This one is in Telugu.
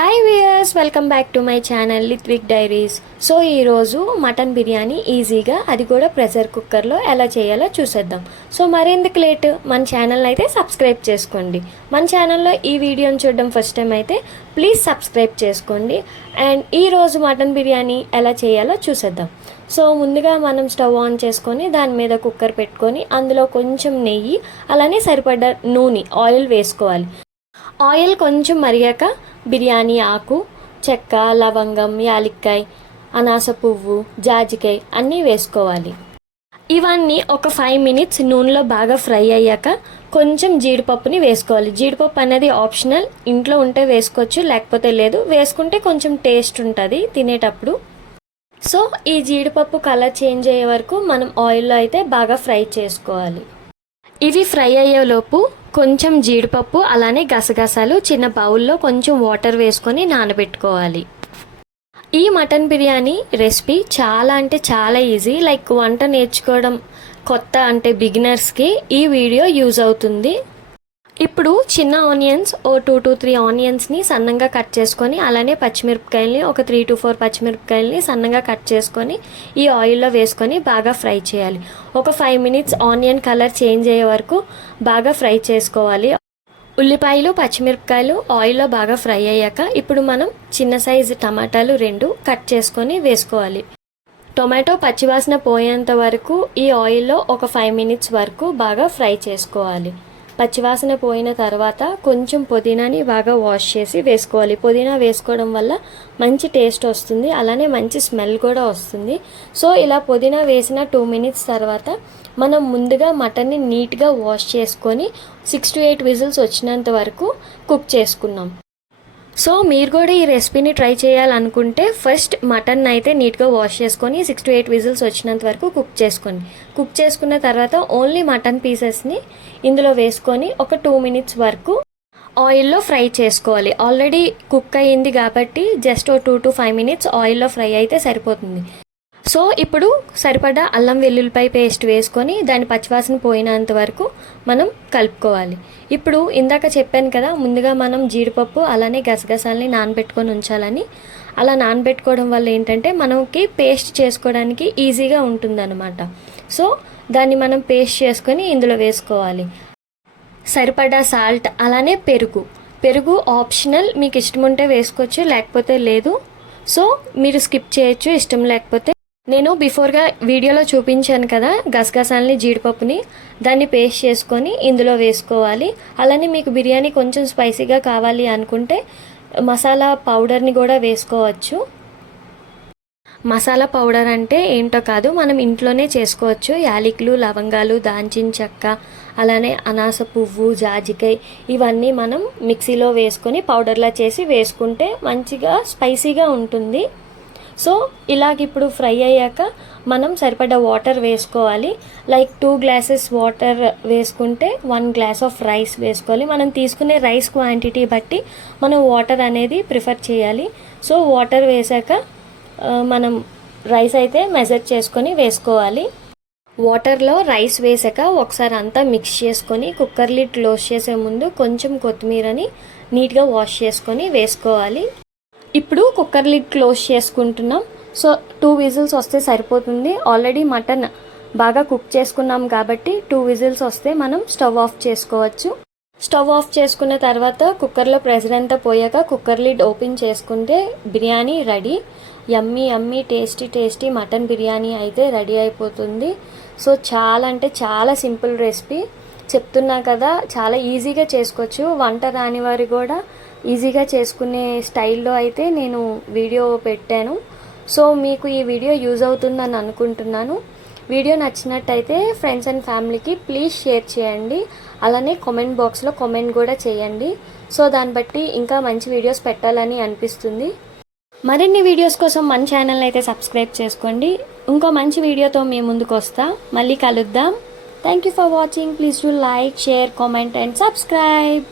Hi viewers, welcome back to my channel Lithvik diaries. So ఈరోజు మటన్ బిర్యానీ ఈజీగా, అది కూడా ప్రెషర్ కుక్కర్లో ఎలా చేయాలో చూసేద్దాం. సో మరెందుకు లేట్, మన ఛానల్ అయితే సబ్స్క్రైబ్ చేసుకోండి. మన ఛానల్లో ఈ వీడియోని చూడడం ఫస్ట్ టైం అయితే ప్లీజ్ సబ్స్క్రైబ్ చేసుకోండి. అండ్ ఈరోజు మటన్ బిర్యానీ ఎలా చేయాలో చూసేద్దాం. సో ముందుగా మనం స్టవ్ ఆన్ చేసుకొని దాని మీద కుక్కర్ పెట్టుకొని అందులో కొంచెం నెయ్యి, అలానే సరిపడ్డ నూనె ఆయిల్ వేసుకోవాలి. ఆయిల్ కొంచెం మరిగాక బిర్యానీ ఆకు, చెక్క, లవంగం, యాలక్కాయ, అనాస పువ్వు, జాజికాయ అన్నీ వేసుకోవాలి. ఇవన్నీ ఒక 5 మినిట్స్ నూనెలో బాగా ఫ్రై అయ్యాక కొంచెం జీడిపప్పుని వేసుకోవాలి. జీడిపప్పు అనేది ఆప్షనల్, ఇంట్లో ఉంటే వేసుకోవచ్చు, లేకపోతే లేదు. వేసుకుంటే కొంచెం టేస్ట్ ఉంటుంది తినేటప్పుడు. సో ఈ జీడిపప్పు కలర్ చేంజ్ అయ్యే వరకు మనం ఆయిల్లో అయితే బాగా ఫ్రై చేసుకోవాలి. ఇవి ఫ్రై అయ్యేలోపు కొంచెం జీడిపప్పు, అలానే గసగసాలు చిన్న బౌల్లో కొంచెం వాటర్ వేసుకొని నానబెట్టుకోవాలి. ఈ మటన్ బిర్యానీ రెసిపీ చాలా అంటే చాలా ఈజీ. లైక్ వంట నేర్చుకోవడం కొత్త అంటే బిగినర్స్కి ఈ వీడియో యూజ్ అవుతుంది. ఇప్పుడు చిన్న ఆనియన్స్, 2 to 3 ఆనియన్స్ని సన్నంగా కట్ చేసుకొని, అలానే పచ్చిమిరపకాయలని ఒక 3 to 4 పచ్చిమిరపకాయలని సన్నంగా కట్ చేసుకొని ఈ ఆయిల్లో వేసుకొని బాగా ఫ్రై చేయాలి. ఒక 5 మినిట్స్ ఆనియన్ కలర్ చేంజ్ అయ్యే వరకు బాగా ఫ్రై చేసుకోవాలి. ఉల్లిపాయలు, పచ్చిమిరపకాయలు ఆయిల్లో బాగా ఫ్రై అయ్యాక ఇప్పుడు మనం చిన్న సైజు టమాటాలు 2 కట్ చేసుకొని వేసుకోవాలి. టొమాటో పచ్చివాసన పోయేంత వరకు ఈ ఆయిల్లో ఒక 5 మినిట్స్ వరకు బాగా ఫ్రై చేసుకోవాలి. పచ్చివాసన పోయిన తర్వాత కొంచెం పుదీనాని బాగా వాష్ చేసి వేసుకోవాలి. పుదీనా వేసుకోవడం వల్ల మంచి టేస్ట్ వస్తుంది, అలానే మంచి స్మెల్ కూడా వస్తుంది. సో ఇలా పుదీనా వేసిన 2 మినిట్స్ తర్వాత మనం ముందుగా మటన్ని నీట్గా వాష్ చేసుకొని 6 to 8 విజిల్స్ వచ్చినంత వరకు కుక్ చేసుకున్నాం. సో మీరు కూడా ఈ రెసిపీని ట్రై చేయాలనుకుంటే ఫస్ట్ మటన్ అయితే నీట్గా వాష్ చేసుకొని 6 to 8 విజిల్స్ వచ్చినంత వరకు కుక్ చేసుకోండి. కుక్ చేసుకున్న తర్వాత ఓన్లీ మటన్ పీసెస్ని ఇందులో వేసుకొని ఒక 2 మినిట్స్ వరకు ఆయిల్లో ఫ్రై చేసుకోవాలి. ఆల్రెడీ కుక్ అయ్యింది కాబట్టి జస్ట్ 2 to 5 మినిట్స్ ఆయిల్లో ఫ్రై అయితే సరిపోతుంది. సో ఇప్పుడు సరిపడా అల్లం వెల్లుల్లిపాయ పేస్ట్ వేసుకొని దాని పచ్చివాసన పోయినంత వరకు మనం కలుపుకోవాలి. ఇప్పుడు ఇందాక చెప్పాను కదా, ముందుగా మనం జీడిపప్పు అలానే గసగసాలని నానబెట్టుకొని ఉంచాలని. అలా నానబెట్టుకోవడం వల్ల ఏంటంటే మనకి పేస్ట్ చేసుకోవడానికి ఈజీగా ఉంటుందన్నమాట. సో దాన్ని మనం పేస్ట్ చేసుకొని ఇందులో వేసుకోవాలి. సరిపడా సాల్ట్, అలానే పెరుగు ఆప్షనల్, మీకు ఇష్టం ఉంటే వేసుకోవచ్చు, లేకపోతే లేదు. సో మీరు స్కిప్ చేయొచ్చు ఇష్టం లేకపోతే. నేను బిఫోర్గా వీడియోలో చూపించాను కదా గసగసాలని, జీడిపప్పుని, దాన్ని పేస్ట్ చేసుకొని ఇందులో వేసుకోవాలి. అలానే మీకు బిర్యానీ కొంచెం స్పైసీగా కావాలి అనుకుంటే మసాలా పౌడర్ని కూడా వేసుకోవచ్చు. మసాలా పౌడర్ అంటే ఏంటో కాదు, మనం ఇంట్లోనే చేసుకోవచ్చు. యాలకులు, లవంగాలు, దాల్చిన చెక్క, అలానే అనాస పువ్వు, జాజికాయ ఇవన్నీ మనం మిక్సీలో వేసుకొని పౌడర్లా చేసి వేసుకుంటే మంచిగా స్పైసీగా ఉంటుంది. సో ఇలాగిప్పుడు ఫ్రై అయ్యాక మనం సరిపడా వాటర్ వేసుకోవాలి. లైక్ 2 గ్లాసెస్ వాటర్ వేసుకుంటే 1 గ్లాస్ ఆఫ్ రైస్ వేసుకోవాలి. మనం తీసుకునే రైస్ క్వాంటిటీ బట్టి మనం వాటర్ అనేది ప్రిఫర్ చేయాలి. సో వాటర్ వేసాక మనం రైస్ అయితే మెజర్ చేసుకొని వేసుకోవాలి. వాటర్లో రైస్ వేసాక ఒకసారి అంతా మిక్స్ చేసుకొని కుక్కర్ లిడ్ క్లోజ్ చేసే ముందు కొంచెం కొత్తిమీరని నీట్గా వాష్ చేసుకొని వేసుకోవాలి. ఇప్పుడు కుక్కర్ లిడ్ క్లోజ్ చేసుకుంటున్నాం. సో 2 విజిల్స్ వస్తే సరిపోతుంది. ఆల్రెడీ మటన్ బాగా కుక్ చేసుకున్నాం కాబట్టి 2 విజిల్స్ వస్తే మనం స్టవ్ ఆఫ్ చేసుకోవచ్చు. స్టవ్ ఆఫ్ చేసుకున్న తర్వాత కుక్కర్లో ప్రెషర్ అంతా పోయాక కుక్కర్ లిడ్ ఓపెన్ చేసుకుంటే బిర్యానీ రెడీ. యమ్మీ యమ్మీ టేస్టీ మటన్ బిర్యానీ అయితే రెడీ అయిపోతుంది. సో చాలా అంటే చాలా సింపుల్ రెసిపీ, చెప్తున్నా కదా, చాలా ఈజీగా చేసుకోవచ్చు. వంట రాని వారు కూడా ఈజీగా చేసుకునే స్టైల్లో అయితే నేను వీడియో పెట్టాను. సో మీకు ఈ వీడియో యూజ్ అవుతుందని అనుకుంటున్నాను. వీడియో నచ్చినట్టయితే ఫ్రెండ్స్ అండ్ ఫ్యామిలీకి ప్లీజ్ షేర్ చేయండి. అలానే కామెంట్ బాక్స్లో కామెంట్ కూడా చేయండి. సో దాన్ని బట్టి ఇంకా మంచి వీడియోస్ పెట్టాలని అనిపిస్తుంది. మరిన్ని వీడియోస్ కోసం మన ఛానల్ అయితే సబ్స్క్రైబ్ చేసుకోండి. ఇంకో మంచి వీడియోతో మీ ముందుకు వస్తా. మళ్ళీ కలుద్దాం. Thank you for watching. Please do like, share, comment and subscribe.